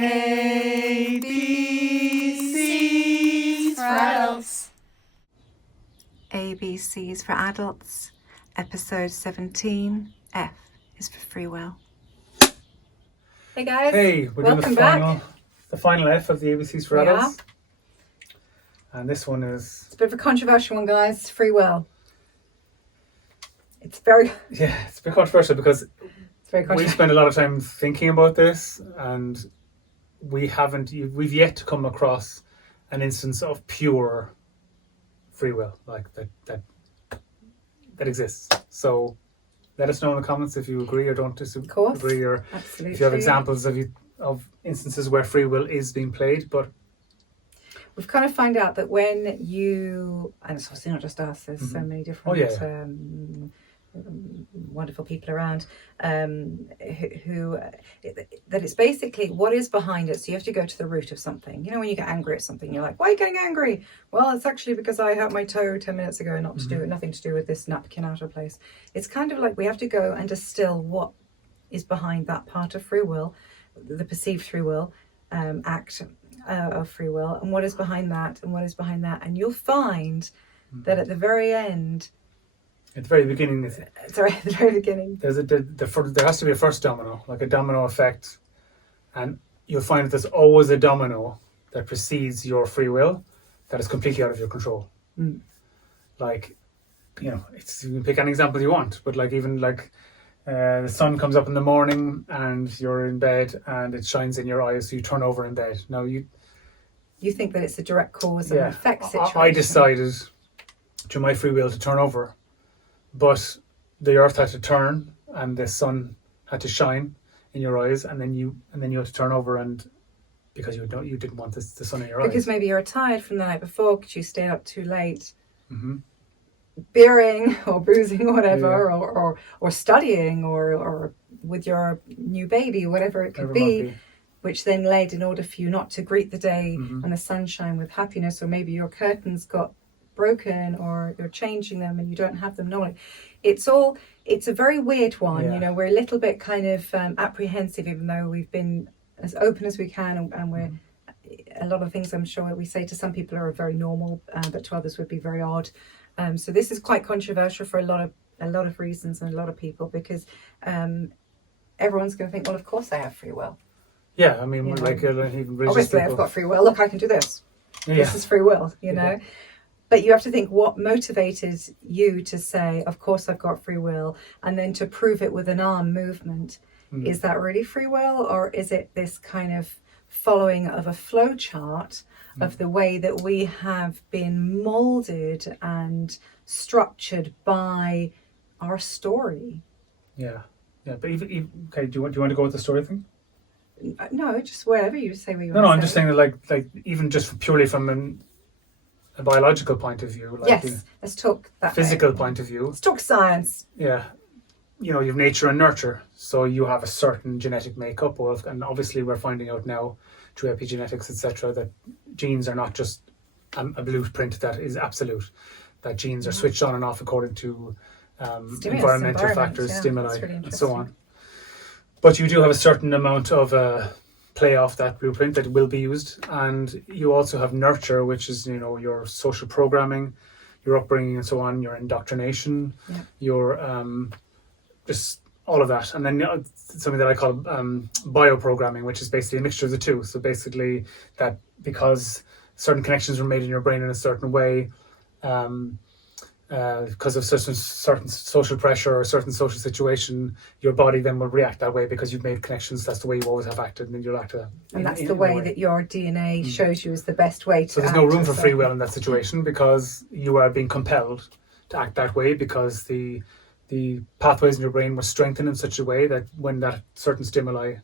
A, B, C's for adults. ABCs for adults, episode 17. F is for free will. Hey guys. Hey, we're welcome doing the final F of the ABCs for adults. And this one is... It's a bit of a controversial one, guys. Free will. it's a bit controversial because we spent a lot of time thinking about this, and we've yet to come across an instance of pure free will like that exists. So let us know in the comments if you agree or don't disagree, or absolutely, if you have examples of instances where free will is being played. But we've kind of found out that when you, and it's obviously not just us, there's so many different wonderful people around who that it's basically what is behind it. So you have to go to the root of something. You know, when you get angry at something, you're like, why are you getting angry? Well, it's actually because I hurt my toe 10 minutes ago, nothing to do with this napkin out of place. It's kind of like we have to go and distill what is behind that part of free will, the perceived free will act of free will, and what is behind that, and you'll find that at the very end, at the very beginning, there has to be a first domino, like a domino effect, and you'll find that there's always a domino that precedes your free will that is completely out of your control. Like, you know, you can pick any example you want, but like even like the sun comes up in the morning and you're in bed and it shines in your eyes, so you turn over in bed. Now you think that it's a direct cause and effect situation. I decided through my free will to turn over. But the earth had to turn and the sun had to shine in your eyes, and then you had to turn over, and because you didn't want the sun in your eyes. Because maybe you're tired from the night before because you stayed up too late, beering or boozing or whatever, or studying or with your new baby, whatever it could be, which then led in order for you not to greet the day and the sunshine with happiness, or maybe your curtains got broken or you're changing them and you don't have them normally. It's a very weird one. You know, we're a little bit kind of apprehensive, even though we've been as open as we can, and we're a lot of things I'm sure we say to some people are very normal, but to others would be very odd. So this is quite controversial for a lot of reasons and a lot of people, because everyone's going to think, well, of course I have free will. Yeah, I mean, you know, like even religious obviously people. I've got free will. Look, I can do this. This is free will, you know. But you have to think what motivated you to say, of course I've got free will, and then to prove it with an arm movement. Is that really free will, or is it this kind of following of a flowchart of the way that we have been molded and structured by our story? Yeah. But even okay, do you want to go with the story thing? No, just wherever you say. No, I'm just saying that like even just purely from a biological point of view, like let's talk that physical point of view. Let's talk science. Yeah, you know, you have nature and nurture, so you have a certain genetic makeup of, and obviously we're finding out now through epigenetics, etc., that genes are not just a blueprint that is absolute. That genes are switched on and off according to environmental factors, stimuli, and so on. But you do have a certain amount of play off that blueprint that will be used, and you also have nurture, which is, you know, your social programming, your upbringing and so on, your indoctrination, your just all of that, and then something that I call bioprogramming, which is basically a mixture of the two. So basically that because certain connections were made in your brain in a certain way, because of certain social pressure or a certain social situation, your body then will react that way because you've made connections. That's the way you always have acted, and then you'll act that. And that's the way that your DNA shows you is the best way to. So there's no room for free will in that situation, because you are being compelled to act that way, because the pathways in your brain were strengthened in such a way that when that certain stimuli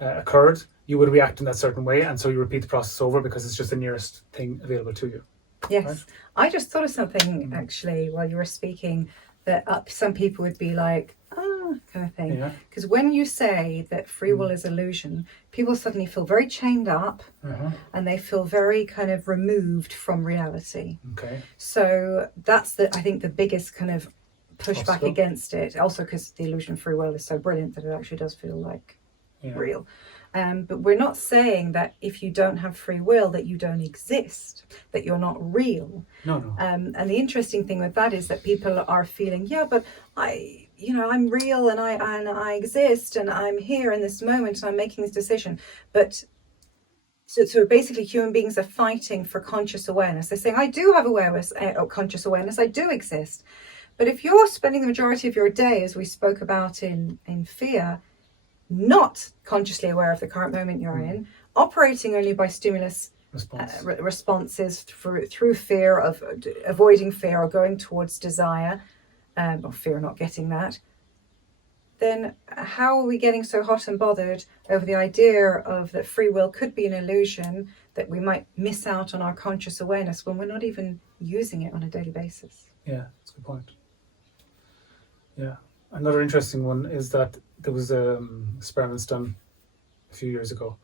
occurred, you would react in that certain way, and so you repeat the process over because it's just the nearest thing available to you. Yes. Right? I just thought of something actually while you were speaking that some people would be like, kind of thing. Because when you say that free will is illusion, people suddenly feel very chained up and they feel very kind of removed from reality. Okay. So that's I think the biggest kind of pushback against it. Also because the illusion of free will is so brilliant that it actually does feel like real. But we're not saying that if you don't have free will that you don't exist, that you're not real. No. And the interesting thing with that is that people are feeling, yeah, but I'm real and I exist and I'm here in this moment and I'm making this decision. But so basically human beings are fighting for conscious awareness. They're saying, I do have awareness, conscious awareness, I do exist. But if you're spending the majority of your day, as we spoke about in fear, not consciously aware of the current moment you're in, operating only by stimulus responses through fear of avoiding fear or going towards desire, or fear not getting that, then how are we getting so hot and bothered over the idea of that free will could be an illusion, that we might miss out on our conscious awareness when we're not even using it on a daily basis? Yeah, that's a good point. Yeah. Another interesting one is that there was experiments done a few years ago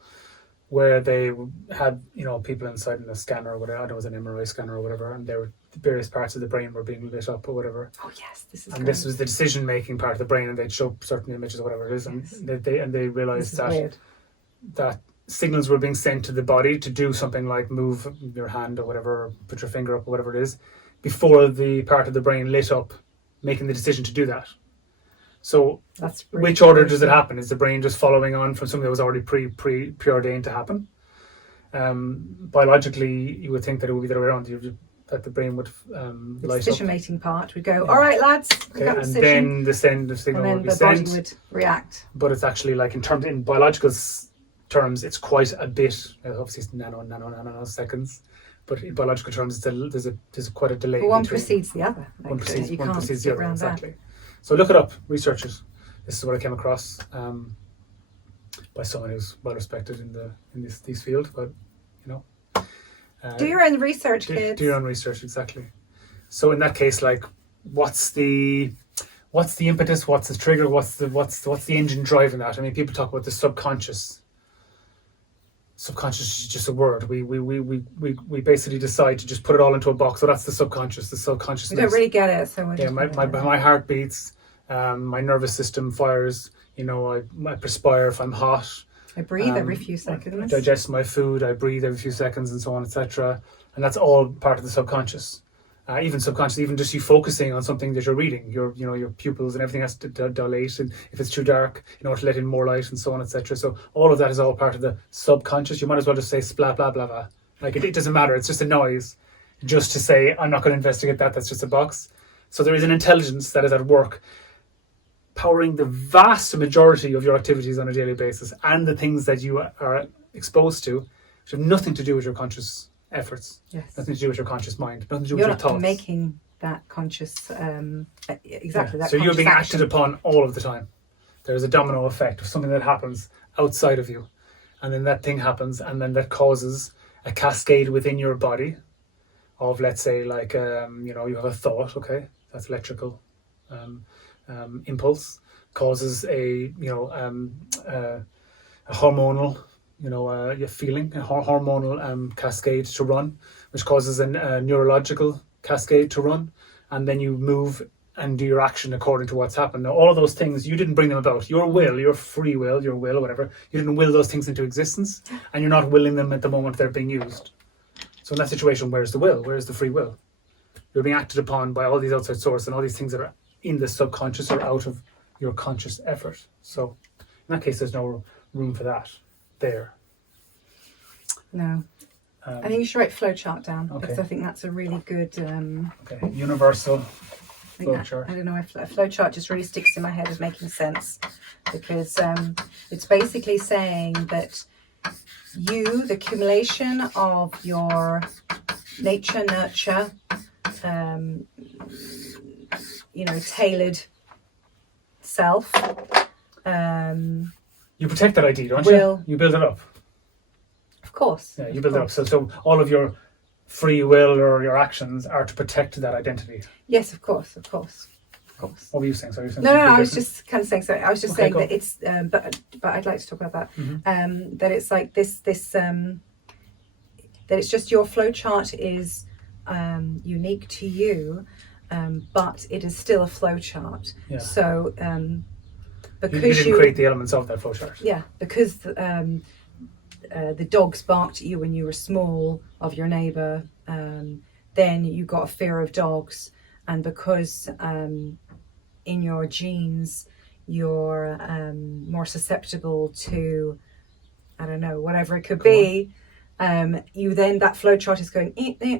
where they had, people inside in a scanner or whatever, I don't know, it was an MRI scanner or whatever, and there were various parts of the brain were being lit up or whatever. Oh yes, this is and great. This was the decision-making part of the brain, and they'd show certain images or whatever it is, Yes. and they realized that signals were being sent to the body to do something like move your hand or whatever, put your finger up or whatever it is, before the part of the brain lit up, making the decision to do that. So that's really which order does it happen? Is the brain just following on from something that was already preordained to happen? Biologically, you would think that it would be the other way around, that the brain would the light up. decision-making part would go, all right, lads, Okay, and then the signal and would be then the sent. body would react. But it's actually like in biological terms, it's quite a bit. Obviously, it's nanoseconds. But in biological terms, there's quite a delay. But one between, precedes the other. One precedes you one can't precedes get the other. around Exactly. that. So look it up, research it. This is what I came across by someone who's well respected in this field. But do your own research, kids. Do your own research, exactly. So in that case, like, what's the impetus? What's the trigger? What's the engine driving that? I mean, people talk about the subconscious. Subconscious is just a word. We basically decide to just put it all into a box. So that's the subconscious. The subconscious. We don't really get it. So my heart beats. My nervous system fires. I perspire if I'm hot. I breathe every few seconds. I digest my food. I breathe every few seconds, and so on, etc. And that's all part of the subconscious. Even subconscious, even just you focusing on something that you're reading, your pupils and everything has to dilate, and if it's too dark, to let in more light, and so on, etc. So all of that is all part of the subconscious. You might as well just say blah blah blah blah. Like it doesn't matter. It's just a noise. Just to say I'm not going to investigate that. That's just a box. So there is an intelligence that is at work, powering the vast majority of your activities on a daily basis, and the things that you are exposed to, which have nothing to do with your conscious efforts. Yes. Nothing to do with your conscious mind. Nothing to do You're with your thoughts. making that conscious, exactly. That so you're being action. acted upon all of the time. There's a domino effect of something that happens outside of you, and then that thing happens, and then that causes a cascade within your body of, let's say, like you have a thought. Okay, that's electrical impulse, causes a hormonal your feeling, a hormonal cascade to run, which causes a neurological cascade to run, and then you move and do your action according to what's happened. Now, all of those things, you didn't bring them about. Your will, your free will, your will, whatever, you didn't will those things into existence, and you're not willing them at the moment they're being used. So in that situation, where's the will? Where's the free will? You're being acted upon by all these outside sources and all these things that are in the subconscious or out of your conscious effort. So in that case, there's no room for that there. No. I think you should write flowchart down, because Okay. I think that's a really good Okay, universal flowchart. I don't know if a flowchart just really sticks in my head as making sense, because it's basically saying that the accumulation of your nature, nurture, tailored self. You protect that idea, don't Will. you? You build it up. Of course. Yeah, you build it up. So all of your free will or your actions are to protect that identity. Yes, of course. What were you saying? Sorry, No, I was just kind of saying. So I was just saying go. that it's, but I'd like to talk about that. Mm-hmm. That it's like this, that it's just your flowchart is unique to you, but it is still a flowchart. Yeah. So, because you didn't create the elements of that flowchart. Yeah, because the dogs barked at you when you were small of your neighbour, then you got a fear of dogs, and because in your genes you're more susceptible to, I don't know, whatever it could be. You then, that flowchart is going,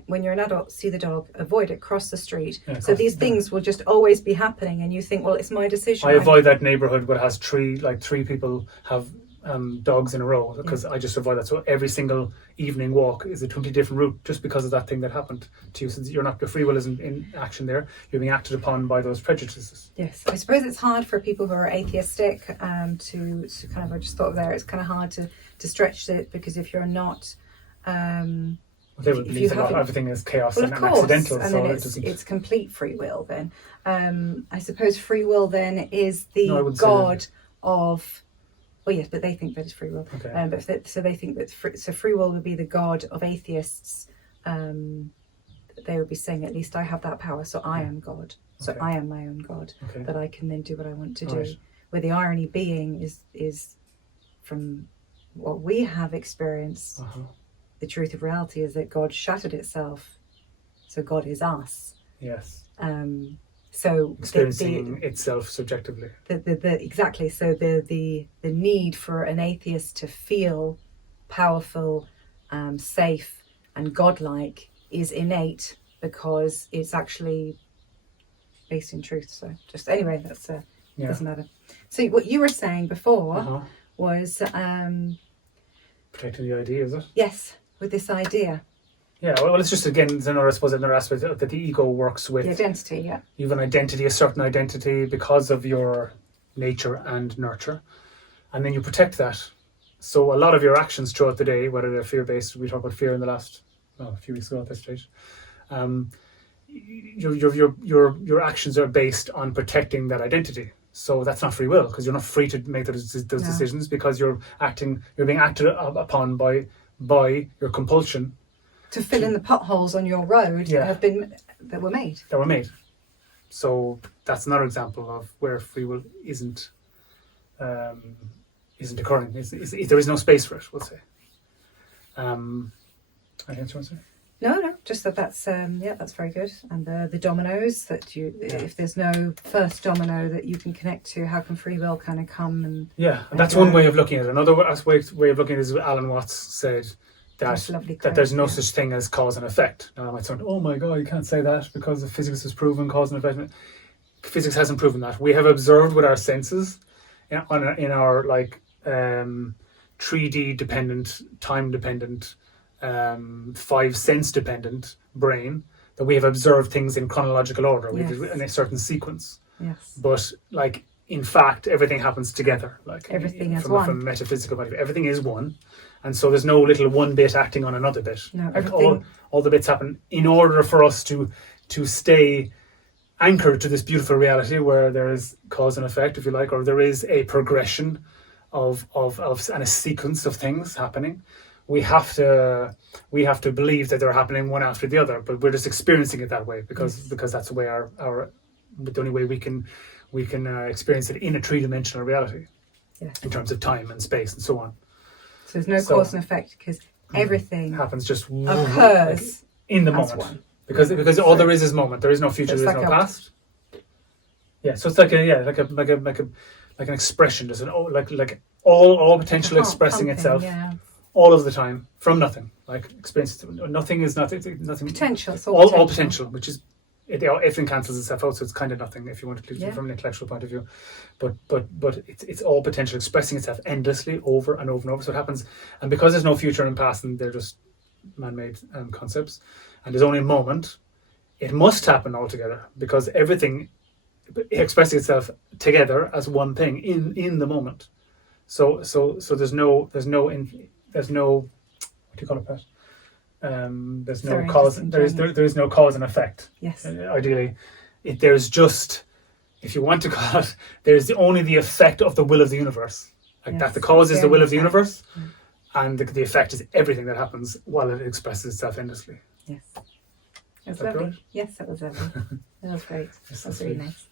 when you're an adult, see the dog, avoid it, cross the street. So these things will just always be happening, and you think, well, it's my decision. I avoid that neighbourhood where it has three people have dogs in a row, because I just avoid that. So every single evening walk is a totally different route, just because of that thing that happened to you. So your free will isn't in action there. You're being acted upon by those prejudices. Yes, I suppose it's hard for people who are atheistic to kind of, I just thought there, it's kind of hard to stretch it, because if you're not They would believe that everything is chaos and accidental, and so then it's complete free will. Then I suppose free will then is the God of. Well, yes, but they think that it's free will. Okay. So they think that free will would be the God of atheists. They would be saying, at least I have that power, so I am God. So I am my own God, that I can then do what I want to do. Right. Where the irony being is from what we have experienced, the truth of reality is that God shattered itself. So God is us. Yes. So experiencing itself subjectively. Exactly. So the need for an atheist to feel powerful, safe, and godlike is innate, because it's actually based in truth. So just anyway, that's doesn't matter. So what you were saying before was protecting the idea, is it? Yes, with this idea. Yeah, well, it's just, again, another aspect that the ego works with. The identity, yeah. You have an identity, a certain identity, because of your nature and nurture. And then you protect that. So a lot of your actions throughout the day, whether they're fear-based, we talked about fear in the last, a few weeks ago at this stage, your actions are based on protecting that identity. So that's not free will, because you're not free to make those decisions, because you're being acted upon by your compulsion to fill in the potholes on your road that were made. So that's another example of where free will isn't occurring. There is no space for it, we'll say. Anything else you want to say? No, just that's very good. And the dominoes that if there's no first domino that you can connect to, how can free will kind of come and that's one way of looking at it. Another way of looking at it is what Alan Watts said, that there's no such thing as cause and effect. Now I might sound, oh my god, you can't say that because physics has proven cause and effect. Physics hasn't proven that. We have observed with our senses in our 3D dependent, time dependent, 5 sense dependent brain, that we have observed things in chronological order, in a certain sequence. Yes. But in fact, everything happens together. Everything is from one. From a metaphysical point of view, everything is one, and so there's no little one bit acting on another bit. No, everything. All the bits happen in order for us to stay anchored to this beautiful reality where there is cause and effect, if you like, or there is a progression of and a sequence of things happening. We have to believe that they're happening one after the other, but we're just experiencing it that way because that's the way the only way we can experience it in a 3-dimensional reality, in terms of time and space and so on. So there's no cause and effect, because everything happens, just occurs in the moment. One. Because all there is moment. There is no future. There is no past. Yeah, so it's like an expression, just all potential expressing itself. Yeah. All of the time, from nothing, experience. Nothing is nothing. Potential. It's all potential, which is everything cancels itself out. So it's kind of nothing if you want to look from an intellectual point of view. But it's all potential expressing itself endlessly over and over and over. So it happens, and because there's no future and past, and they're just man-made concepts, and there's only a moment, it must happen all together, because everything expressing itself together as one thing in the moment. So there's no what do you call it, Pat? There's no cause. There is no cause and effect. Yes. Ideally, there's just, if you want to call it, there's only the effect of the will of the universe. That the cause is the will of the universe, and the effect is everything that happens while it expresses itself endlessly. Yes. That's lovely. Right? Yes, that was lovely. That was great. That's really nice.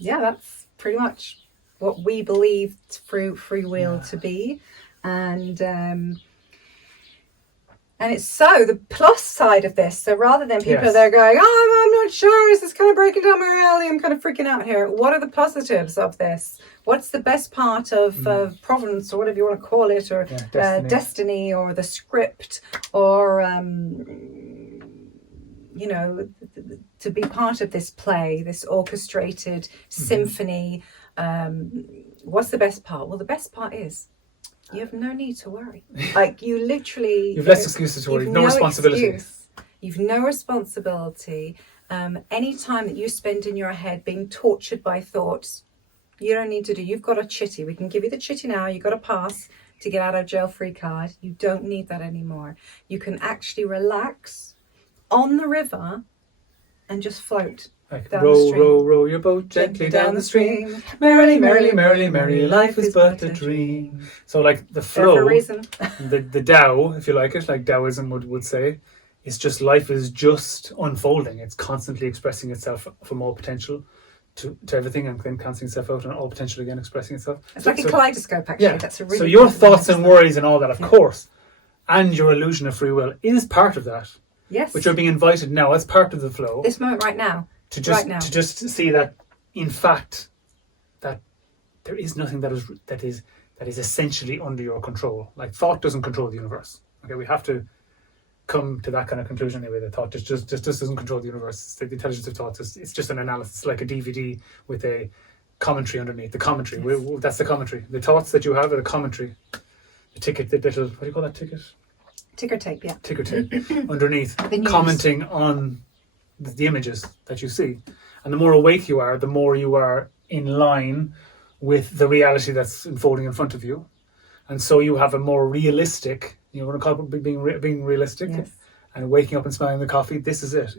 That's pretty much what we believe free will to be. And it's so the plus side of this. So rather than people that are going, oh, I'm not sure, is this kind of breaking down my reality? I'm kind of freaking out here. What are the positives of this? What's the best part of providence, or whatever you want to call it, or destiny, or the script, or to be part of this play, this orchestrated symphony. What's the best part? Well, the best part is you have no need to worry. Like, you literally... You've less excuses to worry. No responsibility. You've no responsibility. Any time that you spend in your head being tortured by thoughts, you don't need to do. You've got a chitty. We can give you the chitty now. You've got a pass to get out of jail free card. You don't need that anymore. You can actually relax on the river and just float. Like, row your boat gently down the stream. Merrily, merrily, merrily, merrily, life is but a dream. So, like, the flow, the Tao, if you like it, like Taoism would say, is just, life is just unfolding. It's constantly expressing itself from all potential to everything, and then cancelling itself out, and all potential again expressing itself. It's like a kaleidoscope, actually. Yeah. That's a really so your thoughts and worries and all that, of course, and your illusion of free will is part of that. Yes. Which are being invited now as part of the flow. This moment right now. To just see that, in fact, that there is nothing that is essentially under your control. Like, thought doesn't control the universe. Okay, we have to come to that kind of conclusion anyway. That thought just doesn't control the universe. The intelligence of thoughts it's just an analysis, like a DVD with a commentary underneath. The commentary, that's the commentary. The thoughts that you have are the commentary. The ticket, the little, what do you call that ticket? Ticker tape, yeah. Ticker tape underneath, commenting on the images that you see. And the more awake you are, the more you are in line with the reality that's unfolding in front of you. And so you have a more realistic, you want to call it being realistic, and waking up and smelling the coffee. This is it.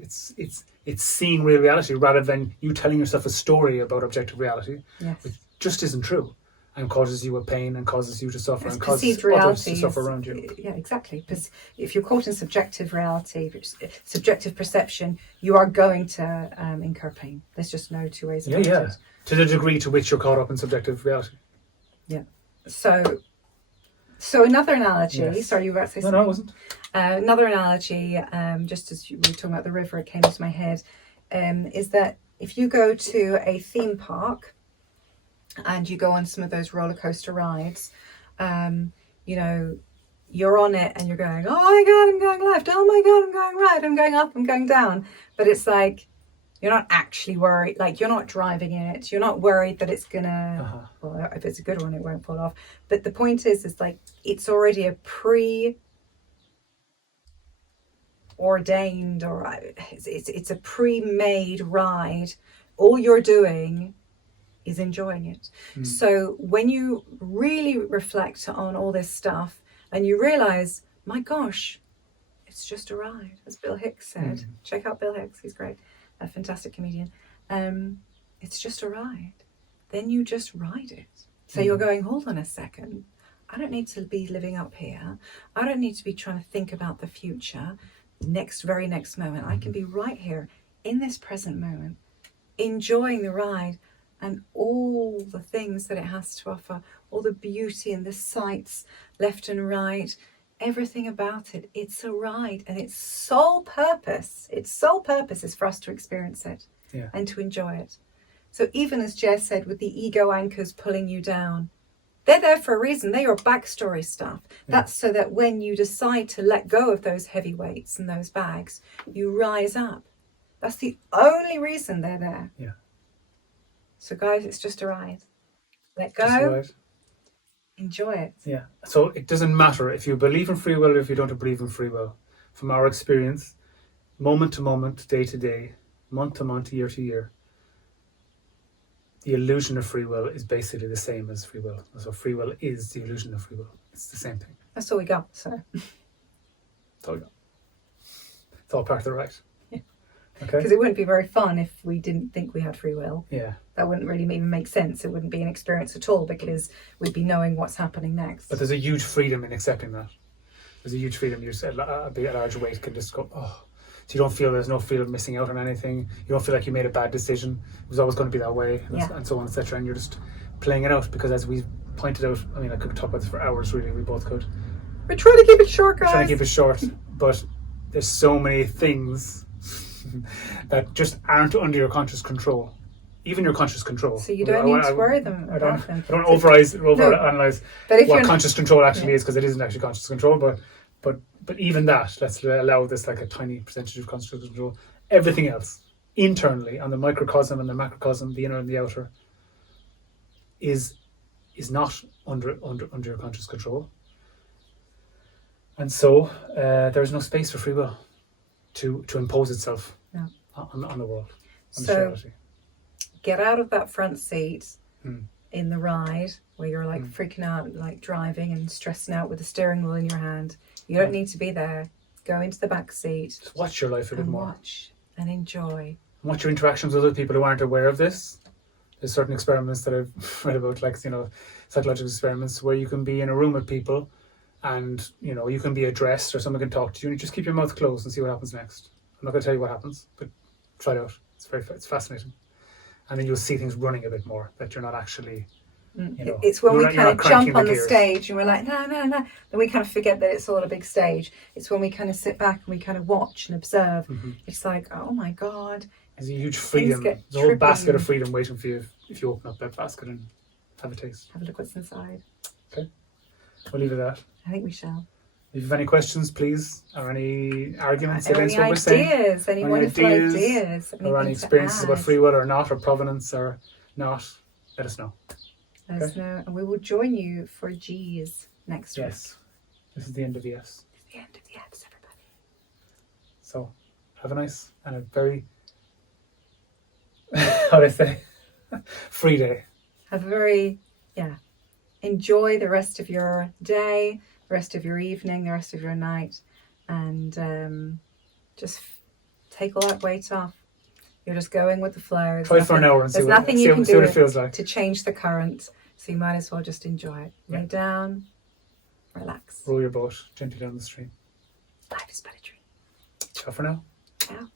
It's seeing real reality rather than you telling yourself a story about objective reality, which just isn't true, and causes you a pain and causes you to suffer and causes others to suffer around you. Yeah, exactly. Because if you're caught in subjective reality, subjective perception, you are going to incur pain. There's just no two ways about it. To the degree to which you're caught up in subjective reality. Yeah. So another analogy. Yes. Sorry, you were about to say something. No, I wasn't. Another analogy, just as we were talking about the river, it came into my head, is that if you go to a theme park and you go on some of those roller coaster rides, you're on it and you're going, oh my God, I'm going left. Oh my God, I'm going right. I'm going up, I'm going down. But it's like, you're not actually worried. Like, you're not driving it. You're not worried that it's gonna, well, if it's a good one, it won't fall off. But the point is like, it's already a pre-ordained, or it's a pre-made ride. All you're doing is enjoying it. So when you really reflect on all this stuff and you realize, my gosh, it's just a ride, as Bill Hicks said. Check out Bill Hicks, he's great, a fantastic comedian. It's just a ride. Then you just ride it. So you're going, hold on a second, I don't need to be living up here. I don't need to be trying to think about the future, very next moment. I can be right here in this present moment, enjoying the ride and all the things that it has to offer, all the beauty and the sights left and right, everything about it. It's a ride, and its sole purpose is for us to experience it and to enjoy it. So even as Jess said, with the ego anchors pulling you down, they're there for a reason. They're your backstory stuff. That's so that when you decide to let go of those heavy weights and those bags, you rise up. That's the only reason they're there. Yeah. So guys, it's just a ride. Let go. Enjoy it. Yeah. So it doesn't matter if you believe in free will or if you don't believe in free will. From our experience, moment to moment, day to day, month to month, year to year, the illusion of free will is basically the same as free will. So free will is the illusion of free will. It's the same thing. That's all we got. So that's all we got. It's all part of the ride. Yeah. Okay. Because it wouldn't be very fun if we didn't think we had free will. Yeah. That wouldn't really even make sense. It wouldn't be an experience at all because we'd be knowing what's happening next. But there's a huge freedom in accepting that. There's a huge freedom. You just, a large weight can just go, So you don't feel, there's no feel of missing out on anything. You don't feel like you made a bad decision. It was always going to be that way, and so on, etc. And you're just playing it out, because as we pointed out, I mean, I could talk about this for hours, really, we both could. We're trying to keep it short, guys. Trying to keep it short, but there's so many things that just aren't under your conscious control. Even your conscious control. So you don't need to worry them. I don't overanalyze what conscious control actually is, because it isn't actually conscious control. But even that, let's allow this like a tiny percentage of conscious control. Everything else, internally, on the microcosm and the macrocosm, the inner and the outer, is not under your conscious control. And so there's no space for free will to impose itself on the world. So get out of that front seat in the ride where you're like freaking out, like driving and stressing out with the steering wheel in your hand. You don't need to be there. Go into the back seat. Just watch your life a bit more. Watch and enjoy. And watch your interactions with other people who aren't aware of this. There's certain experiments that I've read about, like, psychological experiments where you can be in a room with people and, you can be addressed or someone can talk to you and you just keep your mouth closed and see what happens next. I'm not going to tell you what happens, but try it out. It's fascinating. And then you'll see things running a bit more, that you're not actually, it's when we kind of jump on the stage and we're like, no. Then we kind of forget that it's all a big stage. It's when we kind of sit back and we kind of watch and observe. It's like, oh my God. There's a huge freedom. There's a whole basket of freedom waiting for you if you open up that basket and have a taste. Have a look what's inside. Okay. We'll leave it at that. I think we shall. If you have any questions, please, or any arguments against what we're saying. Any wonderful ideas. Or any experiences about free will or not, or provenance or not, let us know. Let us know. And we will join you for G's next week. Yes. This is the end of Yes. It's the end of Yes, everybody. So, have a nice and a very, how do I say, free day. Have a very, enjoy the rest of your day, the rest of your evening, the rest of your night, and just take all that weight off. You're just going with the flow. Try it for an hour and see what it feels like. To change the current, so you might as well just enjoy it. Lay down, relax. Roll your boat gently down the stream. Life is but a dream. Ciao for now. Ciao.